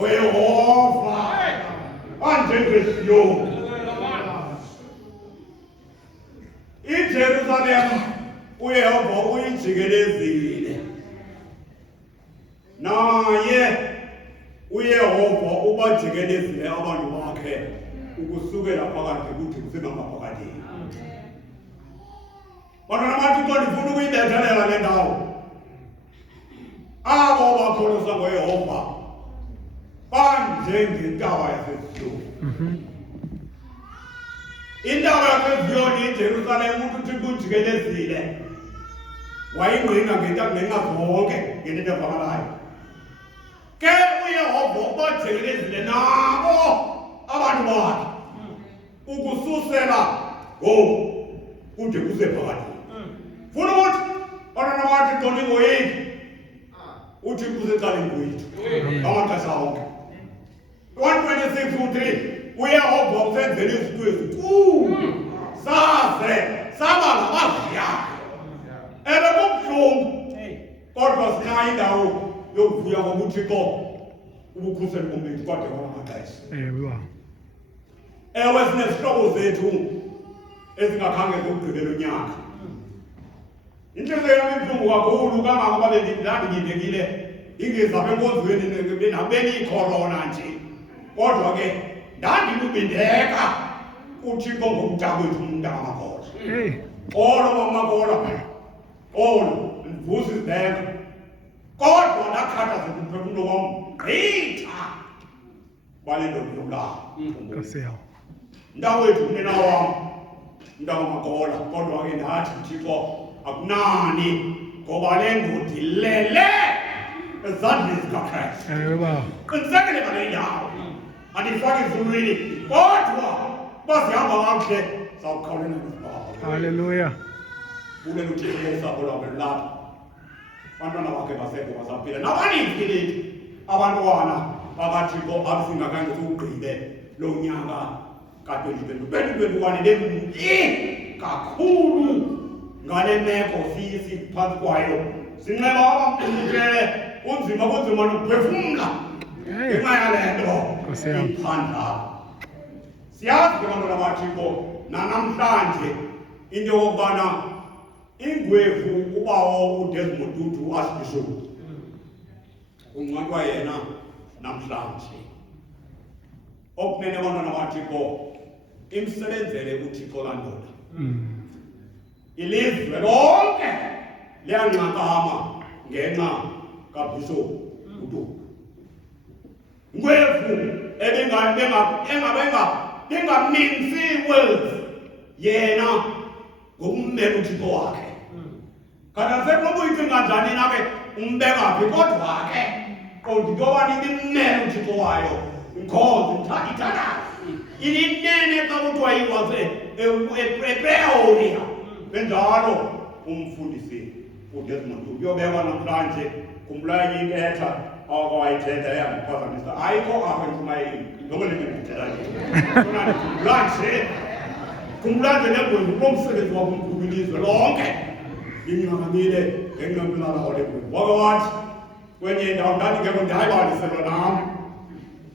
Uyehova anjengeziyo. iJerusalem uyehova uyijikelezile. Naye uyehova ubajikelezile abantu bakhe ukusukela phakathi kuthi kusengamaphakathi. Bantwana bathi xa ndifuna ukuyibethelela le ndawo, abo bakholisa ngoyehova banjengentaba yaseZiyoni. Intaba yaseZiyoni iJerusalem uthi kujikelezile wayingqina ngenxa zonke ngento evakalayo. Ke uyehova ubajikelezile nabo abantu bakhe ukususela ngoku kude kuse phakathi. Funa ukuthi bantwana bathi xa ningoyiki uthi kusecaleni kwethu ngamaxesha onke. 126:3 uyehova usenzele izinto ezinkulu saze saba ngamaziya. Kubuhlungu kodwa sinayo indawo yokuvuya ngokuthixo ubukhuseli bombethu kwade kwamaxesha. Ewe sinezihlobo zethu ezingakhange zokugqibela unyaka. Inhliziyo yami ibuhlungu kakhulu kangangoba ndandingibekile ingezapha enkonzweni benabeni icorona nje. Kodwa ke ndandinubindeka uthixo ngomntakwethu umntakamakhola. Olo mamakola olo ndivusa izibheko. Kodwa ndakhathazeka umphefumlo wam gqitha bale ndoda yokulala. Mntakwethu nina wam mntakamakhola, kodwa ke ndathi uthixo akunani ngoba le ndoda ilele ezandleni zikaKristu. Qinisekile ngale ndawo andifaki ezulwini, kodwa bazihamba kakuhle zawukhawulela nezibaba. Haleluya. Bulela uthixo usapho lwakhe lulapha. Abantwana bakhe basekho basaphila nabaninzi lethu abantwana bakathixo abasingakhange siwugqibe lo nyaka ka-2021 bembi kakhulu ngale meko siphantsi kwayo. Sinxeba abamphulukele kunzima nokuphefumla ngenxa yale nto iphandla. Siyazi ke bantwana bathixo nanamhlanje into yokubana ingwevu ubawo uDesmond Tutu Archbishop ungcwatywa yena namhlanje. Okumele abantwana bathixo imsebenzele uthixo laa ndoda. Ilizwe lonke liyanxakama ngenxa kaBishop uTutu. Ingwevu bengaminsi words yena ngokummela uthixo wakhe. Kanti sekuloba uyicinga njani nawe umbeka phi, kodwa ke qonda into yobana ibimmela uthixo wayo because ithandazi ilinene xa kuthiwa iwase ePreoria. Benjalo umfundisi uDesmond Tutu uyobekwa namhlanje. Khumbula enye impetha awayithetha yandiphazamisa ayikho apha entshumayeli noko ndingekuthetha nje. Khumbula nje negwevu kulomsebenzi wakho omkhulu ilizwe lonke lincamile ngenxa yokulala olegwevu. Wake wathi kwenye indawo ndandingekho ndiyayibaliselwa nam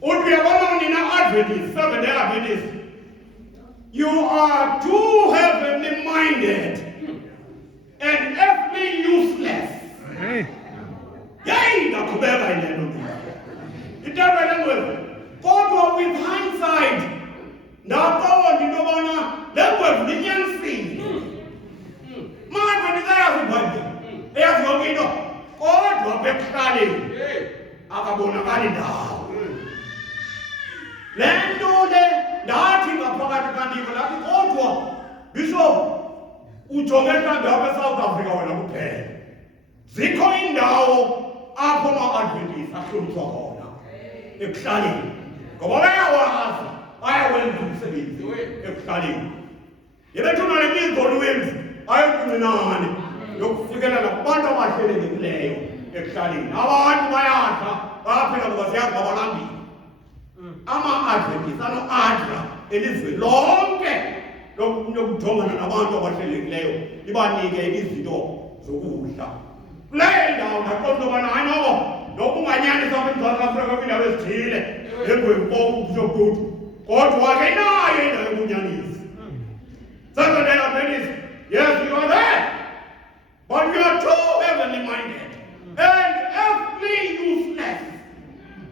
uthi uyabona nina Adventists, Seventh-day Adventists, you are too heavenly minded and earthly useless. Yay, ndaqhubeka yile nto. Ithethwa le ngwevu. Kodwa with hindsight ndaqonda into yobana le ngwevu linyanisile. Manje ndisayazi uBhayibhile, eyazi yonke into, kodwa apha ekuhlaleni akabonakali ndawo. Le nto le ndathi ngaphakathi kandiva ndathi kodwa Bishop ujonge mhlawumbi apha eSouth Africa wena kuphela. Zikho indawo apho ama-Adventists ahlonitshwa khona ekuhlaleni ngoba bayawazi bayawenza umsebenzi ekuhlaleni. Yebethu nale bizo lwemzi ayokuncinane yokufikelela kubantu abahlelelekileyo ekuhlaleni. Abantu bayadla bayaphila ngoba siyazi babalambile. Ama-Adventists ano-adra elizwe lonke lokujongana nabantu abahlelelekileyo ibanike izinto zokudla. Kule ndawo ndaqonda ubana hayi noko nokunganyaniswa kwiMzantsi Afrika kwiindawo ezithile ethile engwempofu kuzokuthi kodwa ke nayo indawo yokunyanisa. Second Adventist, yes, you are there, but you are too heavenly minded and earthly useless.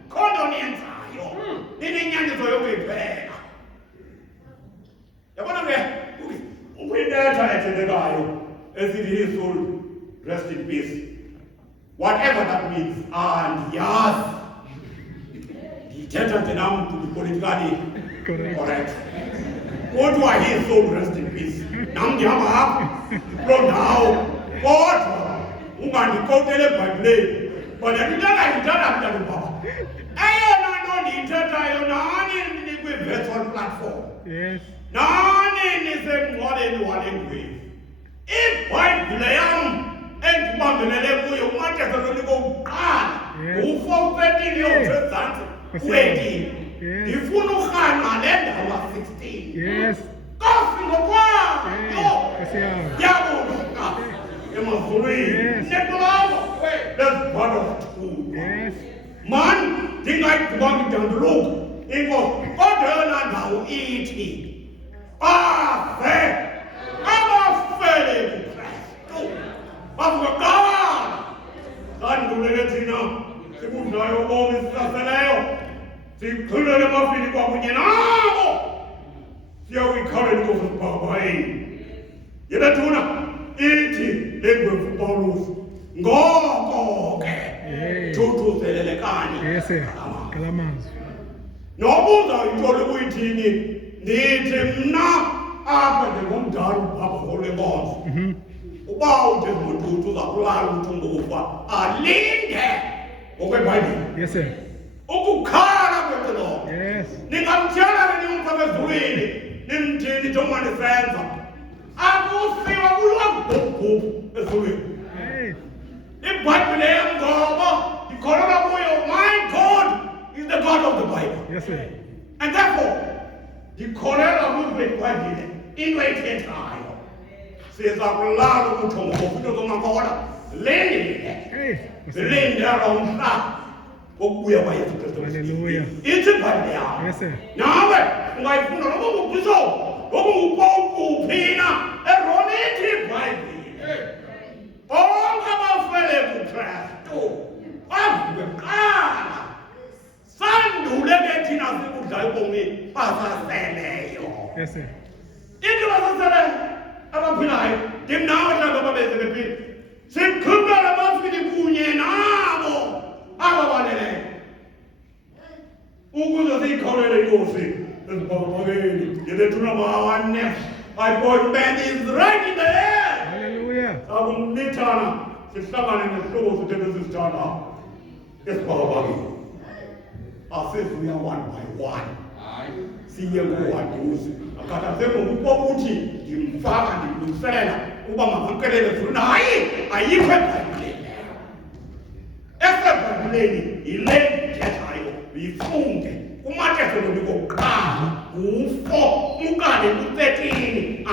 Condonienzayo inenyaniso yokuyipheka. Yabona ke ukwintetha ethethekayo esithi his soul rest in peace, whatever that means, and yes, ndithetha nje nam to be politically correct. Kodwa his soul rest in peace, nam ndihamba apha kuloo ndawo, kodwa ungandikotele ebhayibhileni bona nditangayithanda mntana baba. Eyona nto ndiyithethayo nani nikwi-virtual platform, Yes. nani nisemngcwabeni wale ngwevu, ibhayibhile yam endibambelele kuyo umathetheloniko wokuqala u-4:13 yomthezantsi u-18. Ndifuna urhanqa le ndawo 16. Yes. Kosi ngokwayo yabuka emazulwini nekulapho lezibhalo zithunywa. Yes. Man, ndingayidibanga idanduluko inkosi, kodwa yona ndawo ithi bafe abafele kuKristu bavuka sandulele thina sikudlayo ubomi sisaseleyo siqhulele emafini kwakunye nabo siyawuyikhalela inkosi esibhakabhayeni. Yebethuna ithi le ngwevu Pawulos, ngoko ke thuthuzelelekani kala mazwi. nobuza intolo ukuyithini, ndithi mna apha njengomdala ubaba ngolenkonzo, uba unjengothuthu uza kulala uthumba ukufa alinde ngokwebhayibhile. Yes, sir. Ukukhala kwexilongo Yes. ningamtyala nimfaka ezulwini nimthini njengoba nisenza, akusiwa kulwa bhubhubhu ezulwini. Hey. Ibhayibhile yam ngoba ikholelwa kuyo, my God is the God of the Bible. Yes, sir. And therefore, ndikholelwa kuyo ibhayibhile into ethethayo. Siza kulala umuthongo into zomakola lindile Hey. zilindela umhlaba wokubuya kwaYesu Kristu. Hallelujah. Ithi ibhayibhile yam. Yes, sir. Nawe ungayifunda noba ngubhishopu noba ngupopu phina eRoma, ithi ibhayibhile bonke abafele kuKristu bavuke kuqala, sandule ke thina sikudlayo ubomi basaseleyo. Yes, sir. Ithi basaseleyo abaphilayo ndim nawe mhlawumbi ababeze bephila, siqhubele bafike kunye nabo aba baleleyo ukuze siyikhawulele inkosi ezibhakabhakeni. Yebethuna bawane, my boy man is right in the air. Hallelujah. Akumnithana sihlangane nesihlobo sethu esisithanda esibhakabhakeni. Asivuya one by one, siye ngowaduze akhathazeke ngokuthi ndimfaka ndimlungiselela uba makamkelele zulu. Hayi, ayikho ebhayibhileni. Esebhayibhileni yile ndithethayo, uyifunde kumathetheloniko wokuqala u-4 ukale ku-13.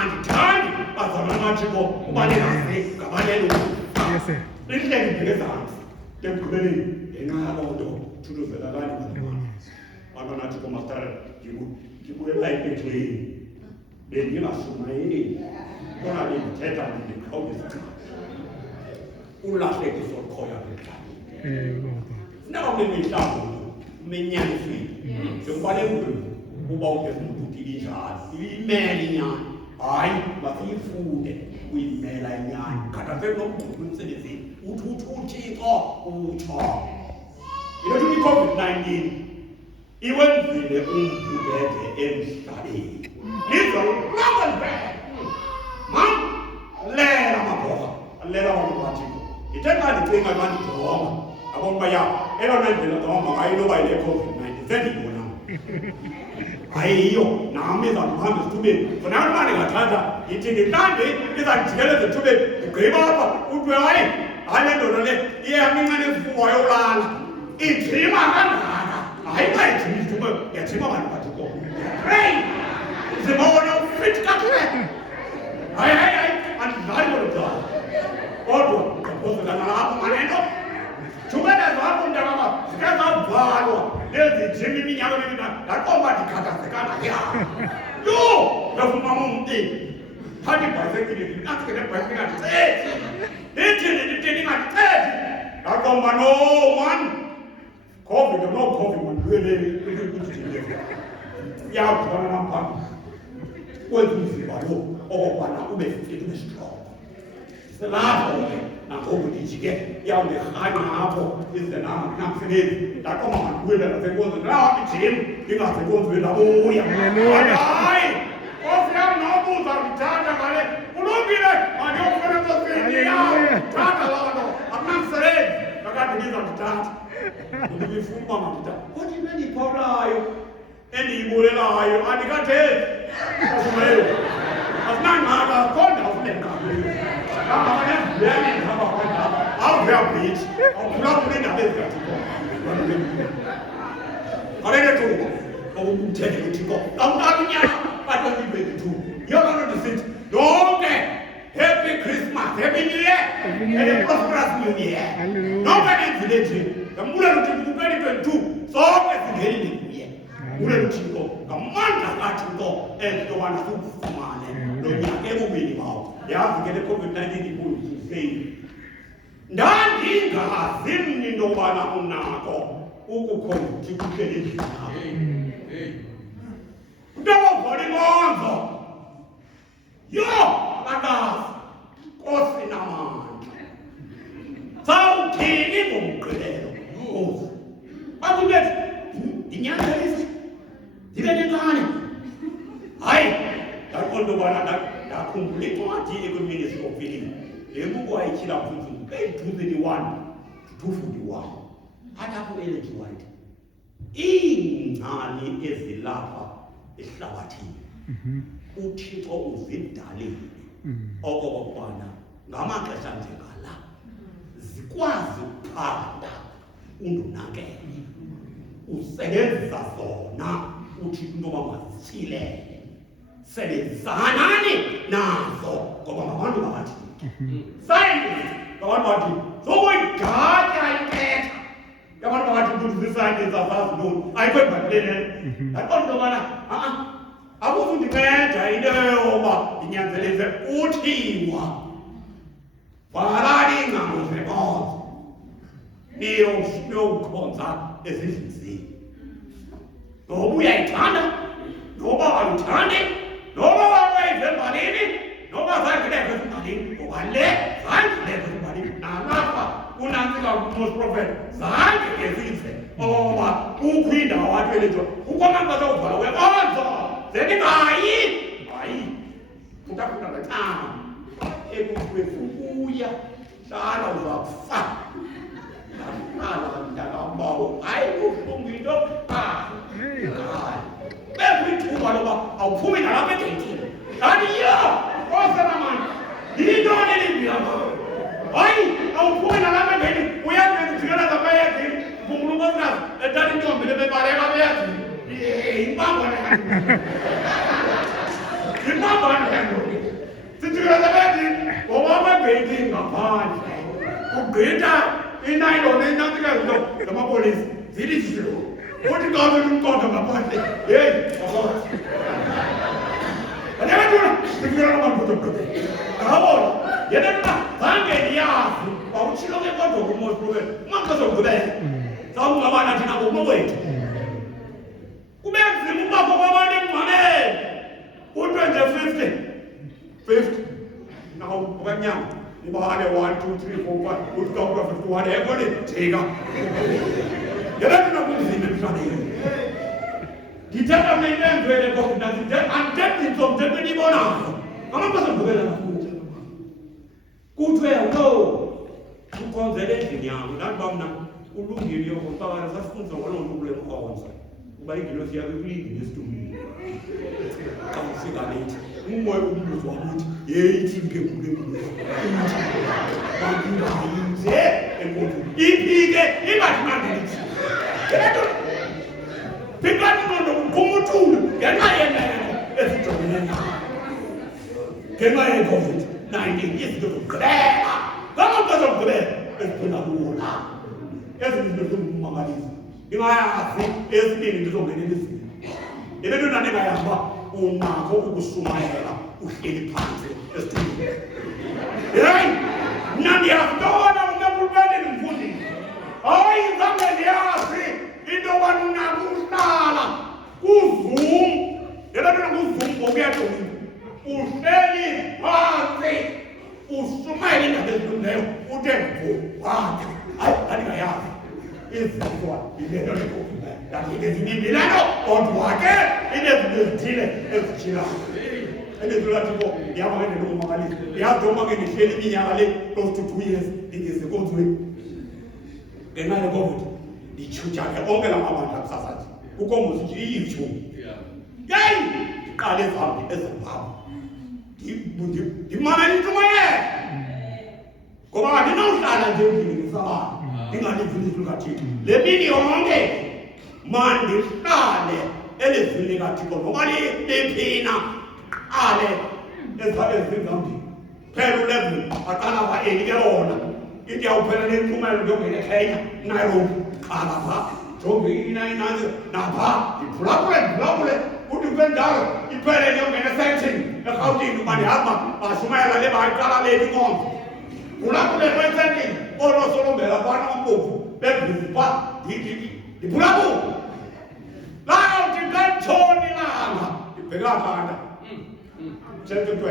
Andithandi bazalwana amajiko ubalelase ngabalelo. Yes, sir. Ihleli ibheke ezantsi ekugqibeleni ngenxa yaloo nto thuthuzelelani bantwana thiko master ndibuyela epethweni bendingashumayeli kona bendithetha ndikhawuleza ulahlekiso olukhoyo funeka ube nemihlambo umenyanisweni njengoba le ngwevu uba uphefumula ukuthi injalo iyimele inyani, hayi masiyifunde uyimela inyani. Khathazeke nomgquba emsebenzini uthi uThixo utsho. Yethu i-COVID-19 iwenzile umbhubhethe emhlabeni. Liza long and bad. Man, lela amabhoka, lela abantu bathiko. Ithetha ndicinga xa ndijonga abona uba ya eyona ndlela zohamba ngayo inoba yile COVID-19 sendiyibona. Ayiyo nami izandihamba esithubeni fonaka uba ndingathatha ithi ndihlambe izandijikeleza ethubeni ndigqiba apha uthi hayi le ndoda le iyaminqane ezifuba yolala ijima kangaka. Hayi uba ijima isithuba yajima abantu bathiko pray zibona ufit kakuhle. Hayi andidlali kolo mdlalo kodwa ndiyaphozela nalapho manento thubele zakho mntakama zike zavalwa There's a Jimmy Yaman that already cut us the gun. You, the mom thing. How did I say not get a person at the head? They didn't at the head. I don't want no one. Coffee, no coffee, one really good. Yeah, one and one. What do you see by you? Oh, one who makes it strong. It's the last one. Now, over the get young the high apple is the number of it. That come on, we're going to go to the last gym. You got to go to the oh, yeah. Of young nobles are retired. Who don't be there? My young friend of the I'm not saying. I got to get on the dance. What do you mean, Paul? Any more than I got it. I've not called out them. I'll help it. I'll plug in a bit. I'm tell you to go. I'm not here. I don't need to do. You're not to sit. Okay. Happy Christmas, Happy New Year, and a prosperous New Year. Nobody is village. The Mulan to 2022. So that's the New Year. Mulan to go. Come on, go. And the one who come on. No, you have ever been about. You have to get a COVID-19 to say. Nandinga zimni ndobana unako ukukhona ikukele Ndaba khona inkonzo yo bakazi Nkosi namandla sawuthini ngomqhelelo Nkosi akulethi inyanzelise ndibe nenkani hayi ndaqondobana ndakhumbula incwadi ekwiminisitry of feeling le buku wayityhila mfumfu page 231 to 241 apho elethi wayithi iingcali ezilapha ehlabathini uThixo uzidalile okokubana ngamaxesha njengala zikwazi ukuphanda undunakele usebenzisa zona uthi into mazithilele sebenzanani nazo ngoba ngabantu bathi science ngabantu bathi zokuyigatya ikhetha ngabantu bathi ukuthi ziscience abazi ntoni ayikwebalulekile yaqonda ubana akufundinceda into yoba inyanzelise uthiwa valani iingcango zenkonzo niyowukhonza ezindlizini noba uyayithanda noba awuyithandi noba waweyive embalini noba zangilekho ezimbalini ngoba le zangilekho ezimbalini nalapha kunantsika most prophet zange ngezive oba kukho indawo wathi elethiwa ukwamangasa uvala wenkonzo zentingayi hayi futhafutha ngethanga ekuthiwe fukuya hlala uzakufa ndahlala mntakabawo hayi kuhlungu into Bekuithuba loba awuphumi nalapha egeyithini kanti yo osenamandla yintoni elindilapha hayi awuphumi nalapha egeyithini uyazenza ujikeleza bayezini mphungula unkosikazi ethatha intombi lebebaleka beyezini yimpambane sijikeleza beyezini ngoba abegeyithini ngaphandle ugqitha inayiloni enantsikazi zamapolisa zilizilo What did God do? God of abundance. Hey, I never do if you don't want to put it. How? You never thank you. But she don't want to most prove Marcus of the bed. Some of us are not wait. Who makes the move of money? Who went the 50? Now, when young. You had 1, 2, 3, 4, 5. Who's got roughly 200 everybody? Take up. You don't know who's in the family. The tell me then where they go to that and get it from the many more. I'm not going to go to no. To call the lady young, that bomb, who look in your power as a sponsor, one on the blame on. By you know, you have reading this to me. Come see that it. Who will be with one? 18 people. And if he get, he might not get it. People don't know who to get my end. It's get my end of it. 19 years ago. Come on, because of the bed. It's been a war. Yes, it's the room, Mamma. ingayazi eziningi ndizongena elizweni ebentwana ndingayamba unakho ukushumayela uhleli phansi esithini hey mna ndiyazibona unebulubende ndimfundile hayi zange ndiyazi into yobana unako uhlala kuZoom ebantwana kuZoom ngokuyadolile uhleli phansi ushumayela indaba ezilungileyo uthe wakhe hayi andingayazi izinto ilento lekokuba kanti ezininilano kodwa ke inezinto ezithile ezitshilayo enezilwathiko ndiyabakende nokumangalisa ndiyazoma ke ndihleli iminyaka le close to 2 years ndingesekonzweni ngenxa yeCovid ndichutsha ke onke la mabandla kusasathi kukombuza nje iYouTube yeyi ndiqale ezambi ezimbabwe ndimamela intshumayelo ngoba andinawuhlala nje endlini ngesabani ndingalivini izwi likaThixo le mini yonke mandihlale elizwini likaThixo noba liphina qale ezingambini phela u-11 aqala kwa-8 ke wona ithi yawuphela nentshumayelo ndiyongena eKenya Nairobi qala pha jonge inayinanzi napha ndiphulaphule uthi kwenjalo iphele ndiyongena eSandton eRhawutini uba ndihamba bashumayela le bayiqala leli inkonzo phulaphule eSandton onosolombela bana ombovu bebizi pha ndiphulaphule layo ndingantshoni langa ndibheka kanda sekuthiwa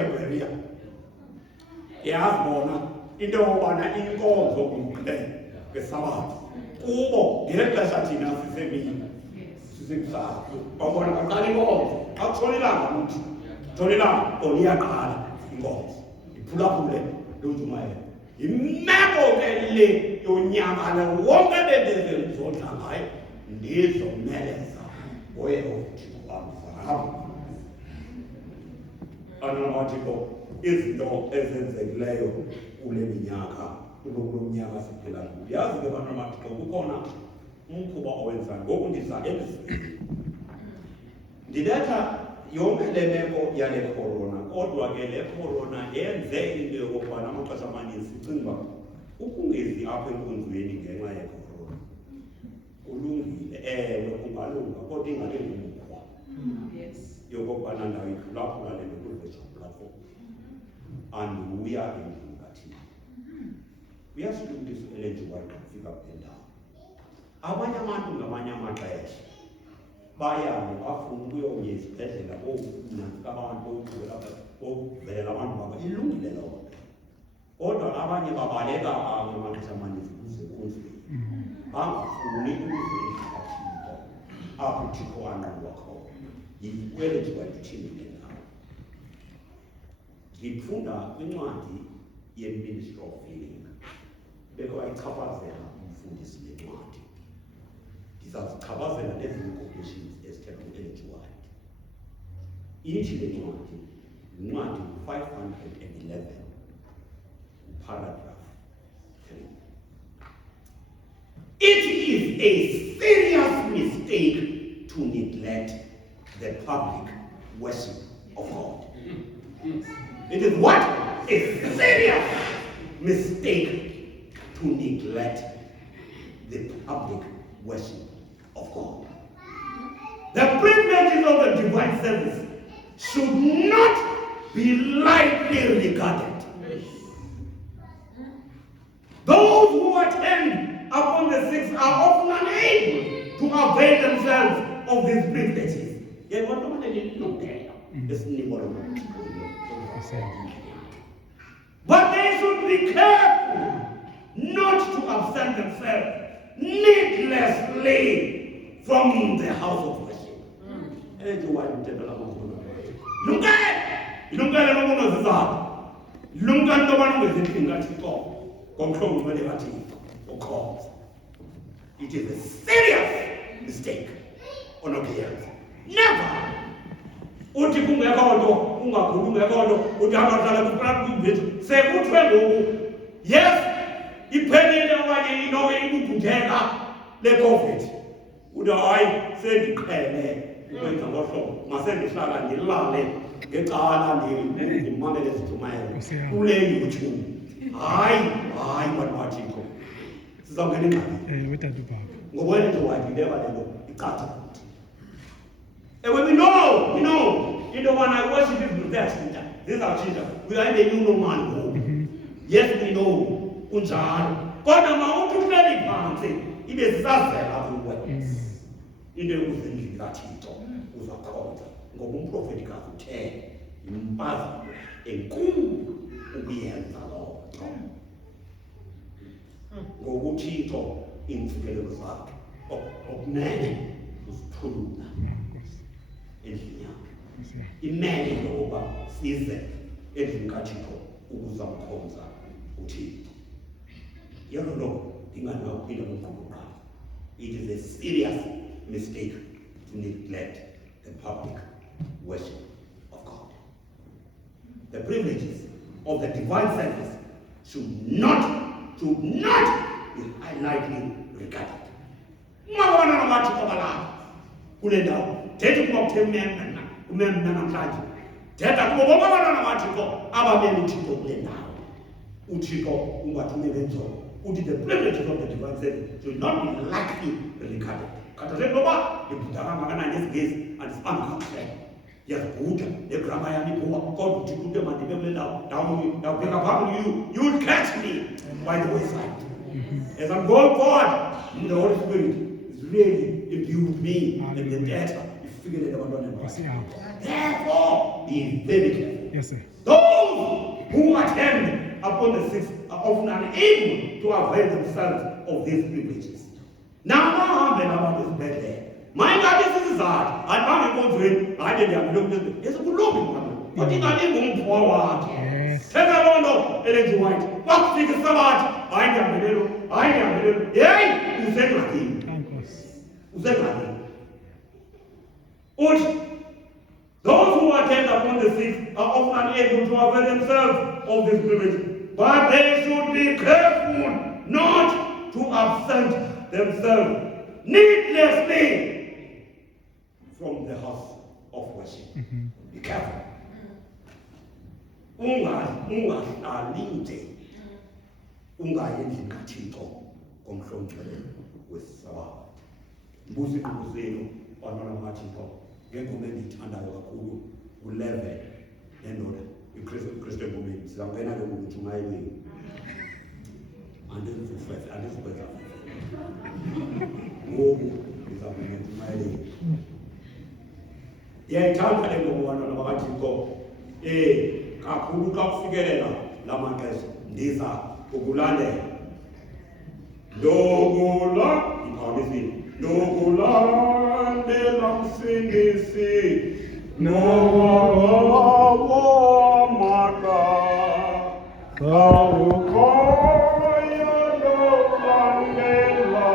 ndiyazibona into yobana inkonzo kumqhele ngesabatha kubo ngexesha thina sisemini sisekusasa babona baqala inkonzo akutshoni langa ukuthi tshoni langa oliyaqala inkonzo iphulaphule lontshumayelo imeko ke le yonyamala wonke bebezenzodla ngayo ndizomeleza ngoye uThixo wamfana anamathiko izinto ezenzekileyo kule minyaka kulo mnyaka siphila kuyo yazi ke bantwana amathiko kukhona umkhuba owenzayo ngoku ndiza emzini ndiletha yonke le meko yale corona kodwa ke le corona yenze into yokubana amaxesha amaninzi sicinga uba ukungezi apha enkonzweni ngenxa yecorona kulungile ewe kungalunga kodwa ingale ngumkhwa yokokubana ndawuyiphulaphula le nto kwi-virtual platform andiwuya endlini kaThixo uyasilumkisa elenjiwayo xa kufika kule ndawo abanye abantu ngamanye amaxesha bayabe bafuna ukuyonye esibhedlela bonantsika abantu bokuvelela abantu babo ilungile loo nto kodwa abanye babaleka amaxesha amaninzi kuze kunzima bangafuni ukuvela kaThixo apho uThixo anqulwa khona yikwelethwa luthini nawo ngifunda kwincwadi ye-Ministry of Healing bekwaichaphazela umfundisi lencwadi ndizazichaphazela nezinye quotations ezithethwa ngu-Ellen White ithi le ncwadi yincwadi 511 paragraph 3 it is a serious mistake to neglect the public worship of God. It is what? A serious mistake to neglect the public worship of God. The privileges of the divine service should not be lightly regarded. Those who attend upon the 6 are often unable to avail themselves of these privileges. But they should be careful not to absent themselves needlessly from the house of worship. It is a serious mistake on occasion. Never. Uthi kungekho nto ungakhulu ungekho nto uthi abahlala kuphakathi sekuthiwe ngoku yes iphelile okanye inoke ikubhutheka le-COVID uthi hayi sendiqhele ukwenza ngohlobo masendihlala ndilale ngecala ndimamele ezithumayelo kule YouTube hayi bantu baThixo sizawungena engxakini Ngobona into wayideba lelo icatha. And when we know, you know when I worship people there, this is our Jesus. We are in the new man. Yes, we know. Unjalo. Kodwa mawukuhleli phansi, ibe sisazela kuwe. Into yokuzindlela kaThixo uzakhonza ngoba umprofeti kakuthe impazamo enkulu ukuyenza lo nto. Ngokuthixo imfikelelo zakhe okunene uzithulula endlini yakhe. Imele ngoba size endlini kaThixo ukuzamkhonza uThixo. Yebo lo ingane wakuphinda ngokuqala. It is a serious mistake to neglect the public worship of God. The privileges of the divine service should not be lightly regarded. Mawona namathi kwabalapha kule ndawo thethe kuba kuthemena umemna namhlanje thetha kuba bonke abantwana bathixo abamele uThixo kule ndawo. uThixo ungathumele nzolo uthi the privileges of the divine service should not be lightly regarded. Khathazeke noba ndibhudaka kangakanani esingesi andisibamkahle ndiyazibhuda negrama yami iphuma kodwa uThixo ube mandibe kule ndawo ndawubheka phambili you will catch me by the wayside. As I'm going forward, the Holy Spirit is really imbued with me and the data is figured out on the Therefore, be very careful. Yes, sir. Those who attend upon the sixth are often unable to avail themselves of these privileges. Now, I'm about this bed there. My God, this is hard. I can't go through it. I didn't look at it. It's a good looking. But I didn't go forward. Tell me, no, it is white. What thing is so much? I am the little. Hey, you said nothing. You said nothing. Those who attend upon the sick are often unable to avail themselves of this privilege, but they should be careful not to absent themselves needlessly from the house of worship. Be careful. Ungahlali ungayendlini kaThixo komhloniphelelo wesisabatha. Mbuzo iqhubu zenu bantwana bakaThixo ngengoma endiyithandayo kakhulu u11 nendoda iKristu empumeni. Sizawungena ke ngokuthi umayeleni. Andizukwenza ngoku ndizawungena umayeleni. Ndiyayithanda le ngoma bantwana bakaThixo. Kakhulu xa kufikelela la maxesha ndiza ukulandela. Ndokulandela msindisi nowawo amaka kawukhoya ndokulandela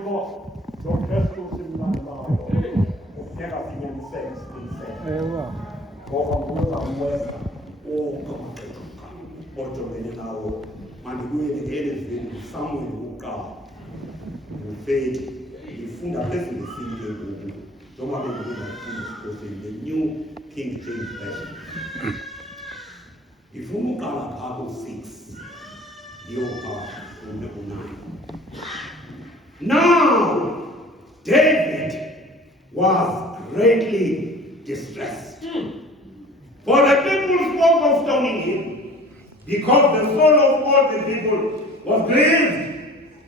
Kuyiko lo Kristu simlandelayo ukeka sinyaniseke siqiniseke ngoba ngulo zamwesa okamaqetuka ojongene nawo mandibuyele ngele zini Samuel ukuqala ngufethi ngifunda phezulu ngesini ngoku njengoba bengifunda the New King James Version ngifuna uqala ngapho 6 yokuqala u 9. Now, David was greatly distressed. For the people spoke of stoning him, because the soul of all the people was grieved,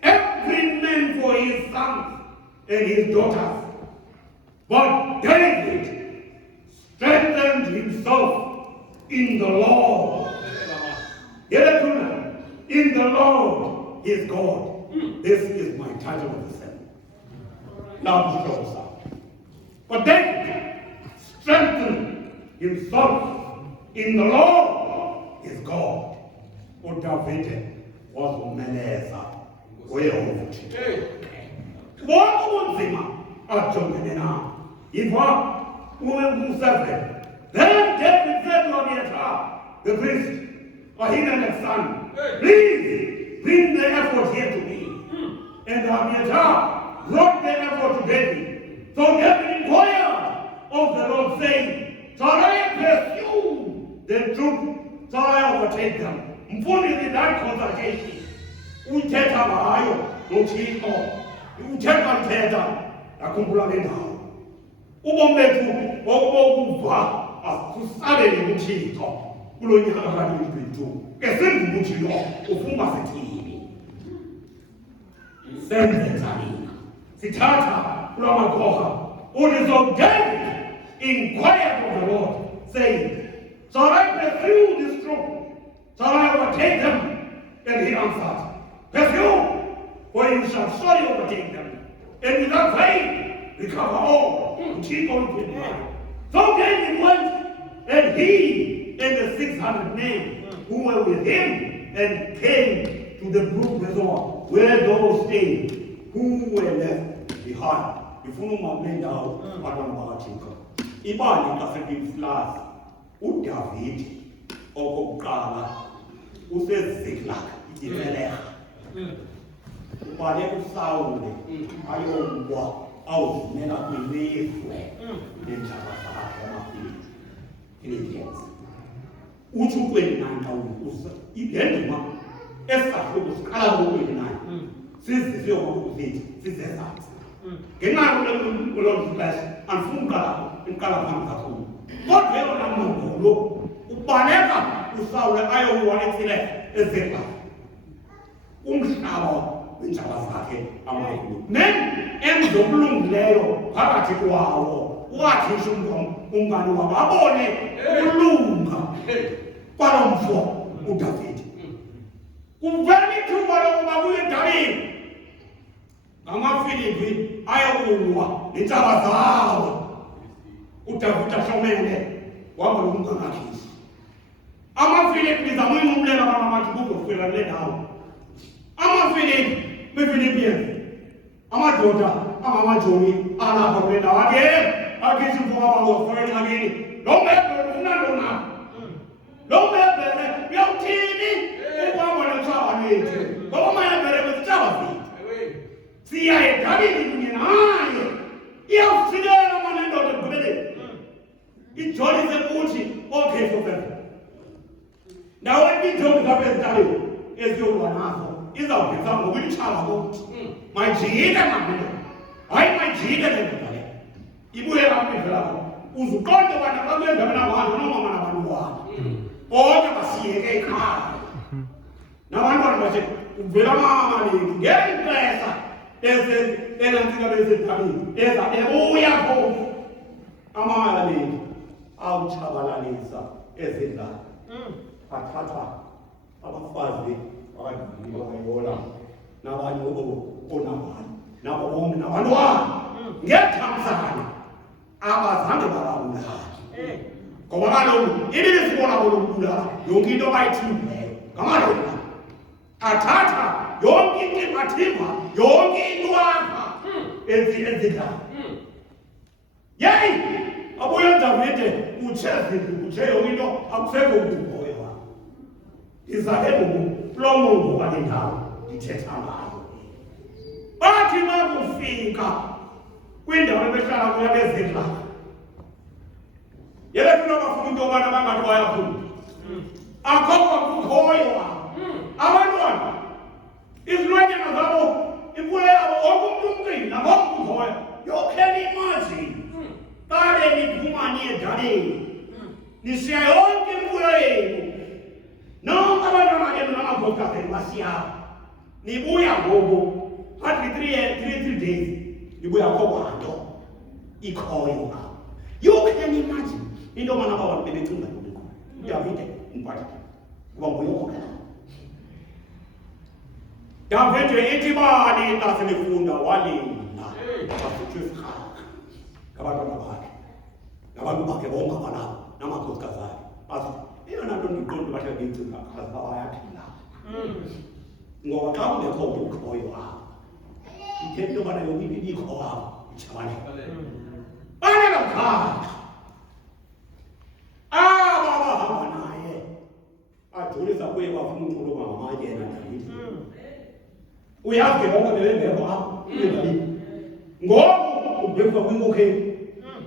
every man for his sons and his daughters. But David strengthened himself in the Lord. In the Lord his God. This is my title of the sermon. Now to close up. But David strengthened himself in the Lord his God. For David was Meleza. Overtake. What unzima ajongene na. Ifa uwe Then David said to Abiathar, the priest, Ahimelech's son, please bring the ephod here to me. And Abiathar brought the ephod to David. So David inquired of the Lord, saying, shall I pursue the troop? Shall I overtake them? Mfundisi that consultation. Uthetha ngayo noThixo. Uthetha mthetha yakhumbula lendawo. Ubomi bethu bokuva asisabe kuThixo kulo nyaka ka-2022. Ke sengukuthi lo ufuna sithini. Senze njani? Sithatha kula magoha. So David inquired of the Lord, saying, shall I pursue this troop? Shall I overtake them? And he answered, pursue, for you shall surely overtake them, and without fail recover all. So David went, and he and the 600 men who were with him, and came to the Brook Besor, where those stayed who were left behind. Ifuna umamenda abantu bakaThixo. Ibali kaSekimflas uDavid okokuqala useZiklag iDeleh. Ubale uSawule ayomba awuzimela kwilizwe lenjaba zakhe amaPhilippines. Uthi 29 uza ibenduma esahluko siqala ku-29 sizisiyo ngokuthi sizezansi. Ngenxa yolomflash andifuna uqala phambi kakhulu. Kodwa yona mongolo ubaleka uSawule ayowa eThile eZiklag. Umhlaba wenjaba zakhe amakhulu. Emzokulungileyo phakathi kwawo wathi umngane wabo abone ukulunga kwalomfo uDavid. Kuvela ithuba lokuba kuye eDavide ngamaFilipi ayokulwa nentaba zawo. uDavid ahlomele waba umkakakhishi. AmaFilipi bizamuyimumlela bamathi kuzofika le ndawo. AmaFilipi beFilipians amadoda amamajoni alapha kule ndawo akithi mfowabo uzofika ngakini. Lo mbhede ufuna lona. Lo mbhede uyawuthini ubaba notshaba lethu. Ngoba mayabhele besitshaba zethu. Siya eDavide kunye naye. Iyawusilela manje indoda ekugqibeleni. Ijolise ukuthi okay for them. Ndawo iintombi zapha ezitaleni eziyokulwa nazo izawugeza ngokuyitshaba kokuthi mayijike ngamina. Hayi mayijike le ndoda le. Ibuye lapho ivela uzuqonde ubana xa kuyendaweni abantu nomama nabantwana. Bonke basiyeke ekhaya. Nabantwana bathi uvela mama lethu ngexesha enantsika beseThabeni eza ebuya phofu amama lethu awutshabalalisa ezendlala. Athatha abafazi abadala nabanye onabani nabo bonke nabantwana ngethamsanqa abazange bababulala. Ngoba kaloku ibisibona bolokubulala yonke into bayithibileyo ngamalola athatha yonke into imathimba yonke into apha ezidla yeyi abuya Davide utshe into akusekho ukuhoya wakho izake ngomlomo wale ndawo ndithetha ngayo bathi makufika kwindawo ebehlala kuyo bezidla yele kunobafuna into obana bangathi bayafunda akho kukhoyo abantwana izilwanyana zabo imfuyo yabo okumntumkini nakomkukhoyo yokhela imazini kale niphuma niye edaleni nisiya yonke imfuyo yenu nonke abantwana benu namakhosikazi enu basiyapha nibuya ngoku hardly 3 days nibuya kwanto ikhoyo you can imagine into mana babantu bebecinga lokho Davide umphatha kuba nguyokhokhela Davide ithi bani xa selifunda walinda wasithwisa ngabantwana bakhe ngabantu bakhe bonke abalapho namakhosikazi akhe athi eyona nto ndiqonda bathi ngicinga kazi bayaphila ngoba xa ungekho ukhoyo apho ithetha into yobana yonke into ibikho apho itshabaleka balela mkhakha abahamba naye ajolisa kuye bafuna umculo ngamanye yena Davide uyazi ke bonke bebengekho apho ubengabikho ngoku ubhekwa kwinkokheli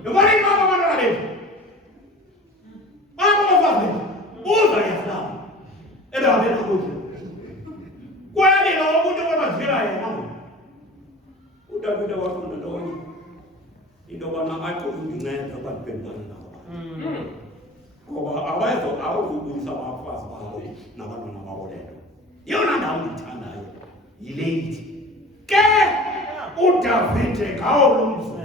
nobani mama abantwana bethu babafazi uza yahlala edabe nakudla kwalilo umuntu obazivela yena uDavide wafunda ntoni into bana aqoze undinceda ukubaphendulana nabo ngoba awuzubuyisa abafazi babo nabantwana babo lento yona ndawo ndiyithandayo yileyithi ke uDavide ngawo lo mzuzu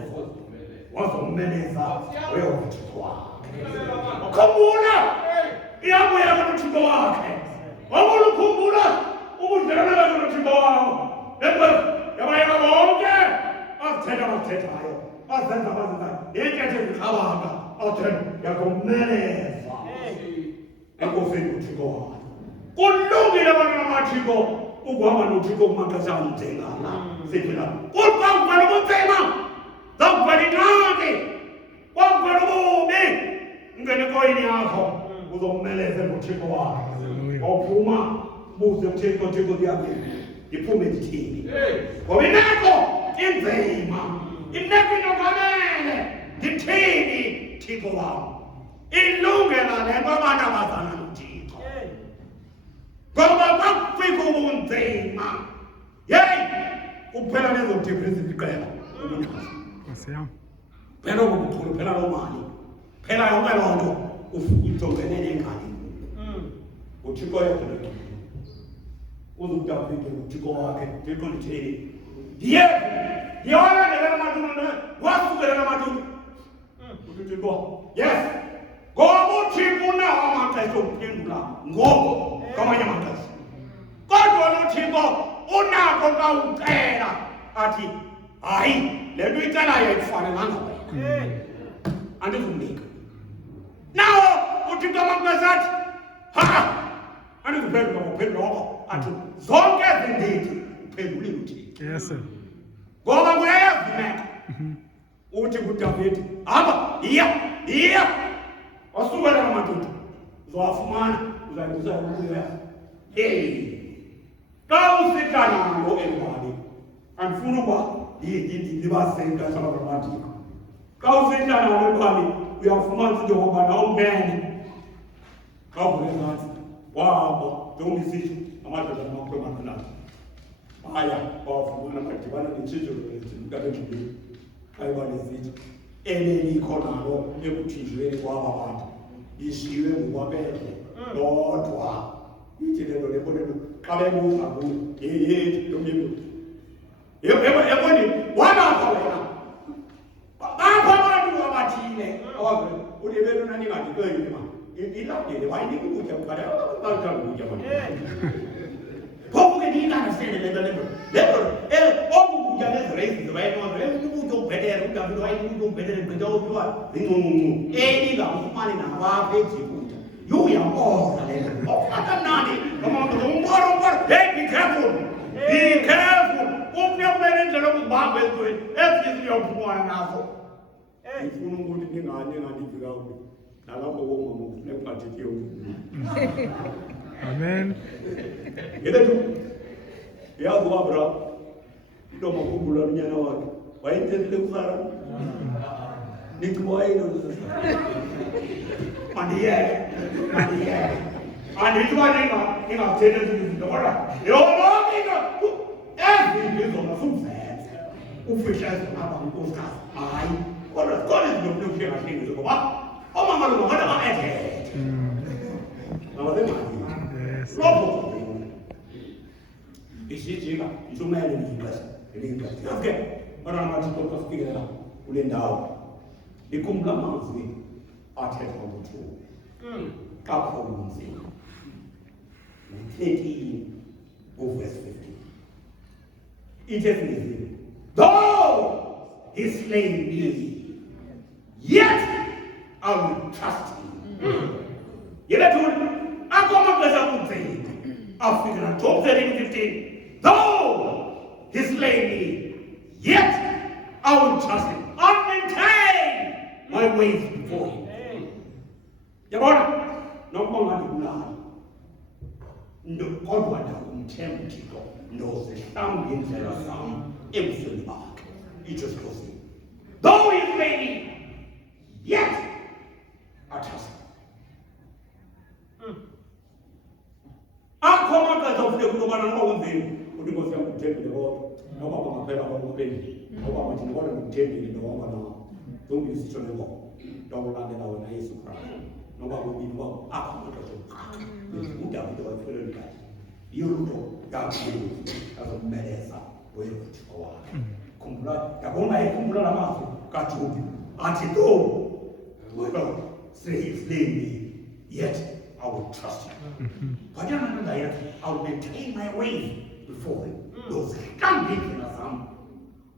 wazommeleza weyothixo wakhe ukhumbula iyabuya kuthixo wakhe wakukhumbula ubudlelwane bakhe nothixo wakho yabayeka bonke bazithethayo bazenzayo neentethe ezikhabanga athetha yakummeleza enkosini uthixo wakhe kulungile abantwana bamathixo ukuhamba nothixo kumaxesha anjengala siphila kodwa ukuvela ubunzima zakuvela ingxaki kwakuvela ububi ngene koyini yakho uzommeleze nothixo wakhe ophuma buze uthixo iphume ndithini ngoba imeko inzima imeko inokamele ndithini thixo wam ilungela le nto abantu abazana nothixo ngoba kwakufika ubunzima yeyi kuphela nezo ntipho eziziqela phela obubuthulu phela loo mali phela yonke loo nto ujongene nengane uthixo yedwa uZudavide uthixo wakhe thixo ndithini ndiyawalandelela amathuba wasukelela amathuba uthixo yes ngoba uthixo unawo amaxesha okuphendula ngoko kwamanye amaxesha kodwa nothixo unako xa ucela athi hayi le nto icelayo ayifanelanga wena andizumnika nawo uthixo amaxesha athi andizuphendula ngokuphendula oko athi zonke ezindithi uphendulile uthixo yes ngoba kuyayazi imeko uthi kuDavide hamba iya wasukela amadoda uzawafumana uzayibuyisa ukuya xa usitla nalo elibali andifuna ukuba ndibasenta sabadramatiko xa usitla nalo elibali uyafumana into yokubana ummene xa uvulezantsi wahamba njengomisitsho amadoda amakhwemanqinana aya wafumana badibana nentshijelo ezimkabenjubeni ayibalezitsho elelikho nalo ekuthinjweni kwaba bantu ishiywe ngokwabele lodwa ithi lento lebonelo xa bebuza kuyo yeyethi lomlimo yeboni wabapha wena bapha abantu abathile uthi bentona ningadibeni ma ilapdele wayinika ukutya kuqala baluthanda ukutya bona phofu ke ndiyinganisele lento oku kutya nezireyisi zibayenozo ukutya okubhetele uDavide wayinika ukutya okubhetele gqitha othiwa zincuncuncu elingakufumani nabapha ejikuta yuyampoza le nto akamnandi umbona hey be careful kufuneka kube nendlela yokuzibamba ezintweni niyophumana nazo ngifuna ukuthi ningandivika kulo nalapho komama nephatheke Amen. ngelethu yazi uAbraham into makhumbula unyana wakhe wayethelile kusara nikwayelo mandiyeke andithiwa ningathetheli izinto kodwa yonke ezinto zona sumzenze ufihla ezonaba unkosikazi hayi kodwa zikhona izinto kunokuhle kahlengise ngoba omama lo ngakade ba-edlete ngabasemandini lopho isijika isumele nixesha eliyixesha ke kodwa amathixo xa sifikele la kule ndawo ikhumbula amazwi athetha ngomthuko kakhulu nzima 13 verse 15 it says though he slay me yet I will trust him yet akomaxesha kunzima afika Job 13:15 though he slay me yet I will trust him and maintain my ways before him yabona nokubonga ngibulala kodwa ndakumthemba uThixo nozihlamba ngendlela zami ebusweni bakhe iJesu Kristu though he slay me yet I trust him akhona xa ufike kulobana nokwenzeni uthi Nkosi yami ngithembile kodwa noba bangaphela kwamaphenduli noba bathi kodwa ngithembile noba na zonke isitsho nenkomo ndokulandela wena Yesu Kristu noba kubini kwabo akhona xa zokuqala uDavide wayefelelwe kahle iyo lutho kakhulu azokumeleza weyothixo wakhe khumbula yabona ikhumbula lamazwi kaJobe athi though Lord say his name yet I will trust you. But I will maintain my ways before him. Those can't be in a some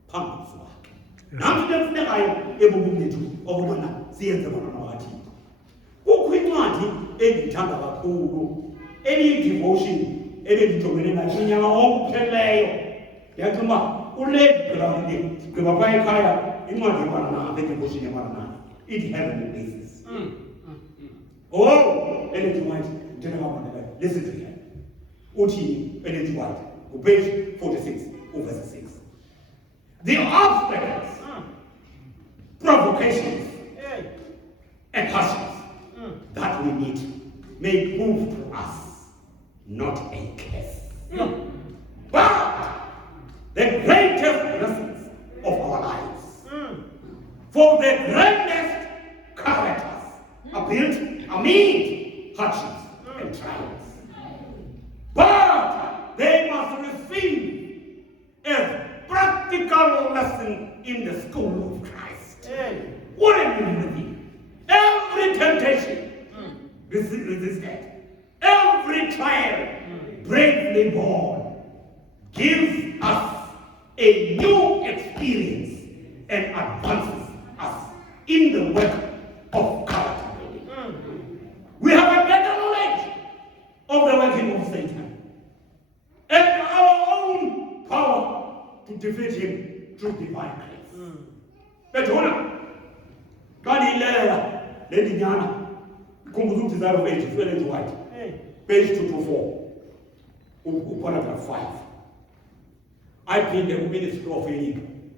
pumpkins. Now, the next I able to do over see the one who quit money, any time about any devotion, any determination, in your own play. Yakuma, who led the Gavai Kaya in one of the devotion in one it heavenly places. Oh, energy white, general listen to him. Uti, energy white, page 46, verse 6. The obstacles, provocations, and passions that we meet may prove to us not a curse, but the greatest blessings of our lives. For the greatest characters are built amid hardships and trials. But they must receive a practical lesson in the school of Christ. What do you mean? Every temptation resisted, every trial bravely borne gives us a new experience and advances us in the work of character. We have a better knowledge of the working of Satan and our own power to defeat him through divine grace. Betona, Galilea, Lady Diana, Kumbuzu Desire of Ages, well into white, page 224, paragraph 5. I think the Ministry of Healing,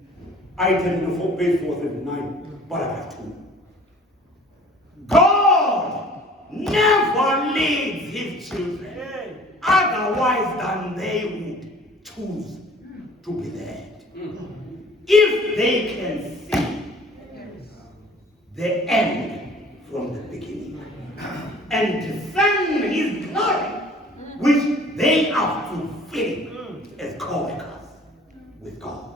I tell you, page 479, paragraph 2. God never leads his children otherwise than they would choose to be led. If they can see the end from the beginning and discern his glory, which they are fulfilling as co-workers with God.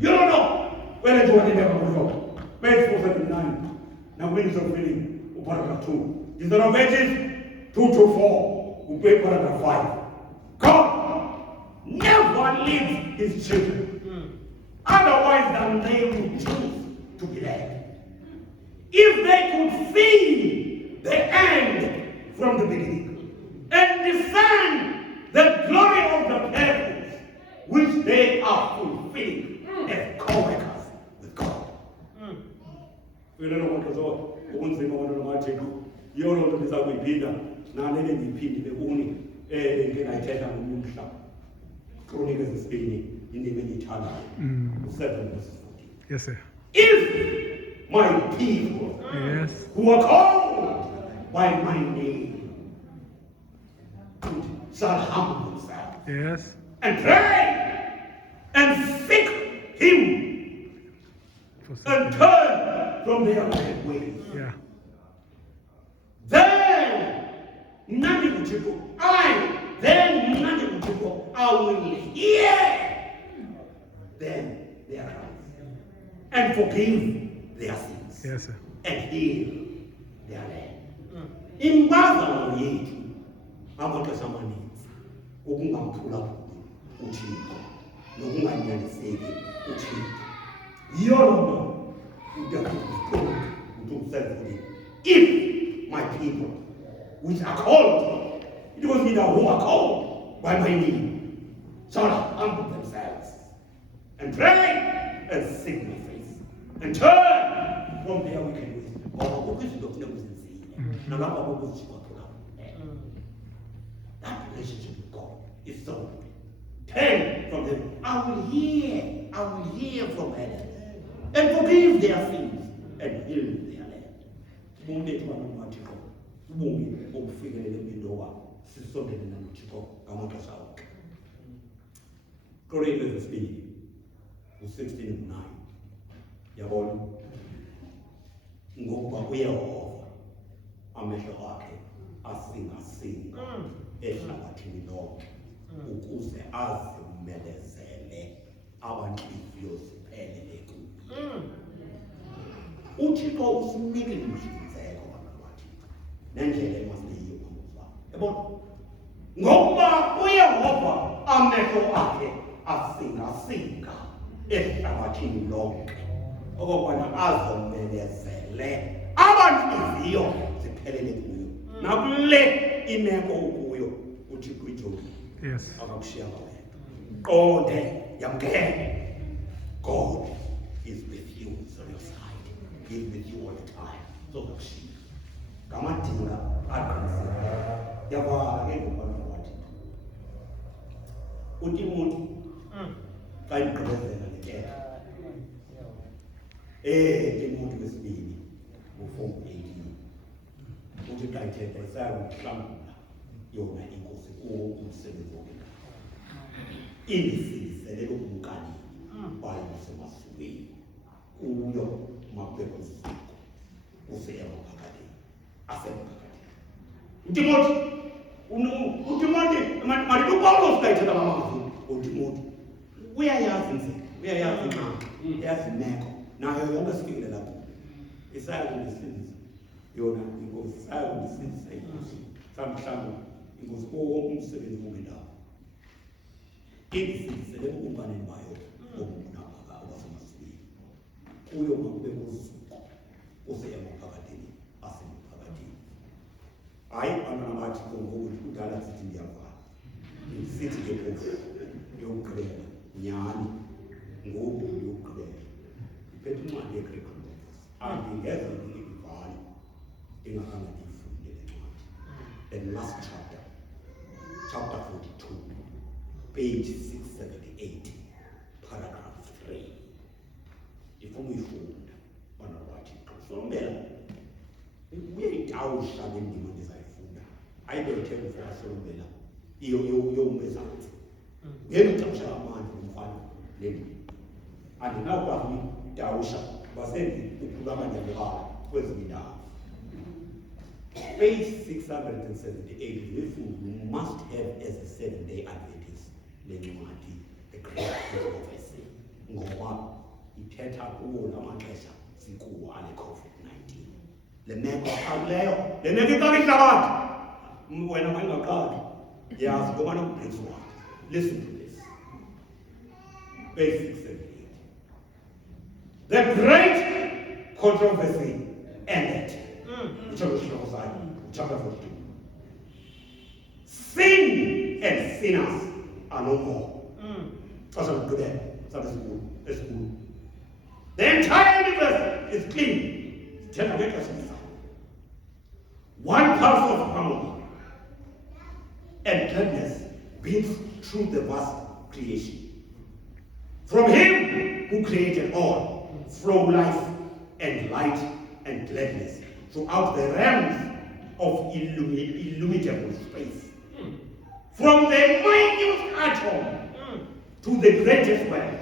You don't know where they do what they never go. Page 479. Now, Ministry of Healing, paragraph 2. Is there a pages 2 to 4? Paragraph 5. God never leads his children otherwise than they would choose to be led. If they could see the end from the beginning and discern are fulfilling as co-workers with God. Wena nokuxoxa ukunzima wona nomatheko yona nto ndiza kuyiphinda nanele ndiyiphinde bekuni ke ngayithetha ngomnye umhla Kronike zesibini indebe endiyithandayo 7 verses 14. Yes, sir. If my people Yes. who are called by my name shall humble themselves Yes. and pray and seek him and turn from their wicked ways. Yeah. Then I will hear them their cries and forgive their sins Yes, sir. and heal their land. Imbazano yethu amaxesha amaninzi ukungamphulaphuli uThixo nokunganyaniseki uThixo. Yiyo loo nto if my people which are called, it was me who are called by my name, shall humble themselves and pray and seek my face and turn from their wicked ways. That relationship with God is so good. Turn from them. I will hear from heaven and forgive their sins and heal their land. Umuntu wanamatiko ubungi obufikelela empilweni sisondele naMthixo ngamaxesha onke. Kronike zesibini u16:9 yabona ngokuba uYehova amehlo akhe asingasinga ehlabathini lonke ukuze azimelezele abanhliziyo ziphelele kuye. uThixo usinikile umhlinzeko wabantu nendlela emasiyiyo ngoba yabona ngokuba uYehova amehlo akhe asingasinga ehlabathini lonke okubana azomelezele abanhliziyo ziphelele kuyo nakule imeko ukuyo uThixo iJobi Yes. akakushiya wena qonde yamkele. God is with you on your side. He is with you all the time. So akukushiya ngamadinga aqiniseke yabona ke ngokubantu wathi uTimothy xa igqibezela leketha Timothy wesibini u4:18 uthi xa ithetha isakuhlambula yona inkosi kuwo umsebenzi wokwenza indisindisele lokumkanini bayo basemasukeni kuyo makube kuziko useyamaphakade asemphakade uTimothy mali uPawulos xa ithetha ngamazwi uTimothy uyayazi nje uyayazi ingqondo yazi imeko nayo yonke sifikelela kuyo isayakundisindisa yona inkosi isayakundisindisa inkosi mhlawumbe inkosi kuwo umsebenzi wokwendawo indisindisele ukumkanini bayo obunaphaka abasemasukeni kuyo makube kuziko useyamaphakadeni asemaphakadeni. Hayi abantwana bathi ngoku kudala sithi ndiyavala sithi ke phofu yokugqibela nyhani ngoku yokugqibela iphethe incwadi yeGreek andingeza ndiyivale ndingakhange ndiyifunde le ncwadi. The last chapter 42 page 678 paragraph 3 ifuna uyifunda bana baThixo Solombela uyayitawusha le ndima ndizayifunda ayibethe mfana Solombela iyo umezantsi ngekutawusha amandla umfana le ndima andinawukwazi uyitawusha basendi ukhuluma nyamukhala kwezinye indawo. Page 678 you must have as a 7-day Adventist le ncwadi the great prophecy ngoba ithetha kuwo lamaxesha sikuwo ale COVID-19 le meko akuleyo le meko iqalihlabathi wena mangaqali yazi ngoba nokubreaks what. Listen to this. Page 678 the great controversy ended. Chapter 42. Sin and sinners are no more. The entire universe is clean. One pulse of harmony and gladness beats through the vast creation. From him who created all, flow life and light and gladness throughout the realms of illimitable space. From the minute atom to the greatest world,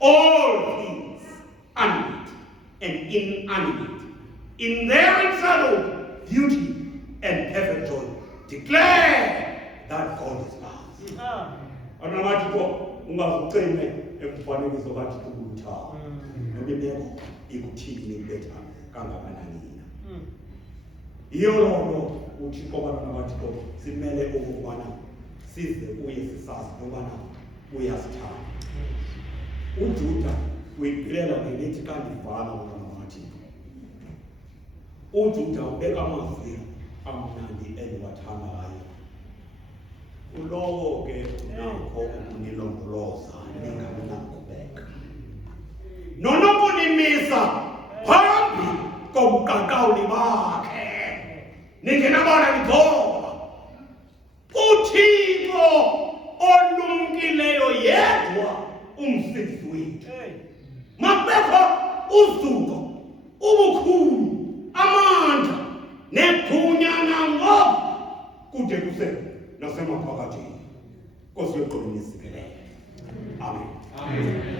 all things, animate and inanimate, in their unshadowed beauty and perfect joy, declare that God is love. Anamajiko ungazuceme ekufanekiso kaThixo kulutha. Nobemeko ikuthini betha kangakanani na. Iyo lonto uThixo bana bathixo simele ukubana size kuye sisazi nobana uyasithanda. uJuda uyiqilela ngelithi kandivala ngona mathixo. uJuda ubeka amazwi amnandi endiwathandayo. Ulowo ke nakho ukunilondoloza ningakunakubeka. Nonokunimisa phambi komqaqawuli bakhe. Ningenabona nikhoba. uThixo olumkileyo yedwa umsindisi wethu. Makubekho uzuko, ubukhulu, amandla, negunya nangoku kude kuse nasemaphakathini. Nkosi yoxolo nisikelele. Amen.